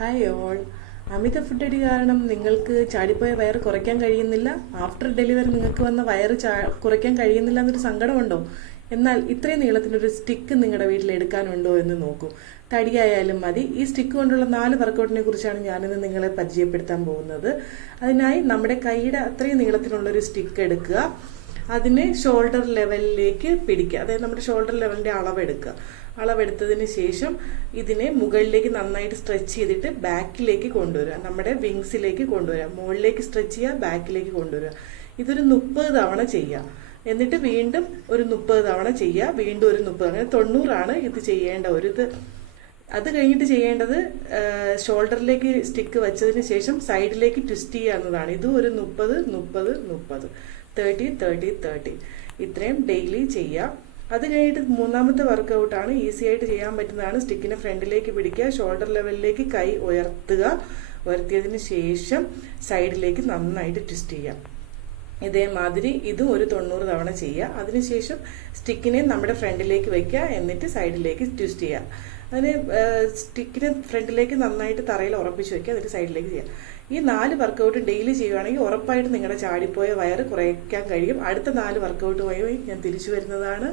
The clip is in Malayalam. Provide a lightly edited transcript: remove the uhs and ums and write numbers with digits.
Hi all. അമിത ഫുഡ് അടി കാരണം നിങ്ങൾക്ക് ചാടിപ്പോയ വയറ് കുറയ്ക്കാൻ കഴിയുന്നില്ല. ആഫ്റ്റർ ഡെലിവറി നിങ്ങൾക്ക് വന്ന വയറ് കുറയ്ക്കാൻ കഴിയുന്നില്ല എന്നൊരു സങ്കടമുണ്ടോ? എന്നാൽ ഇത്രയും നീളത്തിനൊരു സ്റ്റിക്ക് നിങ്ങളുടെ വീട്ടിൽ എടുക്കാനുണ്ടോ എന്ന് നോക്കൂ. തടിയായാലും മതി. ഈ സ്റ്റിക്ക് കൊണ്ടുള്ള 4 വർക്കൗട്ടിനെ കുറിച്ചാണ് ഞാനിന്ന് നിങ്ങളെ പരിചയപ്പെടുത്താൻ പോകുന്നത്. അതിനായി നമ്മുടെ കൈയുടെ അത്രയും നീളത്തിനുള്ളൊരു സ്റ്റിക്ക് എടുക്കുക. അതിനെ ഷോൾഡർ ലെവലിലേക്ക് പിടിക്കുക. അതായത് നമ്മുടെ ഷോൾഡർ ലെവലിന്റെ അളവെടുക്കുക. അളവെടുത്തതിന് ശേഷം ഇതിനെ മുകളിലേക്ക് നന്നായിട്ട് സ്ട്രെച്ച് ചെയ്തിട്ട് ബാക്കിലേക്ക് കൊണ്ടുവരിക. നമ്മുടെ വിങ്സിലേക്ക് കൊണ്ടുവരിക. മുകളിലേക്ക് സ്ട്രെച്ച് ചെയ്യുക, ബാക്കിലേക്ക് കൊണ്ടുവരിക. ഇതൊരു 30 തവണ ചെയ്യുക. എന്നിട്ട് വീണ്ടും ഒരു 30 തവണ ചെയ്യുക. വീണ്ടും ഒരു 30. അങ്ങനെ 90 ഇത് ചെയ്യേണ്ട ഇത്. അത് കഴിഞ്ഞിട്ട് ചെയ്യേണ്ടത് ഷോൾഡറിലേക്ക് സ്റ്റിക്ക് വെച്ചതിന് ശേഷം സൈഡിലേക്ക് ട്വിസ്റ്റ് ചെയ്യുക എന്നതാണ്. ഇതും ഒരു 30 30 30 30 30 30 ഇത്രയും ഡെയിലി ചെയ്യുക. അത് കഴിഞ്ഞിട്ട് മൂന്നാമത്തെ വർക്കൗട്ടാണ്. ഈസി ആയിട്ട് ചെയ്യാൻ പറ്റുന്നതാണ്. സ്റ്റിക്കിനെ ഫ്രണ്ടിലേക്ക് പിടിക്കുക, ഷോൾഡർ ലെവലിലേക്ക് കൈ ഉയർത്തുക. ഉയർത്തിയതിന് ശേഷം സൈഡിലേക്ക് നന്നായിട്ട് ട്വിസ്റ്റ് ചെയ്യുക. ഇതേമാതിരി ഇതും ഒരു 90 തവണ ചെയ്യുക. അതിനുശേഷം സ്റ്റിക്കിനെ നമ്മുടെ ഫ്രണ്ടിലേക്ക് വെക്കുക, എന്നിട്ട് സൈഡിലേക്ക് ട്വിസ്റ്റ് ചെയ്യുക. അതിന് സ്റ്റിക്കിന് ഫ്രണ്ടിലേക്ക് നന്നായിട്ട് തറയിൽ ഉറപ്പിച്ച് വെക്കുക, എന്നിട്ട് സൈഡിലേക്ക് ചെയ്യുക. ഈ 4 വർക്കൗട്ട് ഡെയിലി ചെയ്യുകയാണെങ്കിൽ ഉറപ്പായിട്ട് നിങ്ങളുടെ ചാടിപ്പോയ വയറ് കുറയ്ക്കാൻ കഴിയും. അടുത്ത 4 വർക്കൗട്ടുമായി ഞാൻ തിരിച്ചു വരുന്നതാണ്.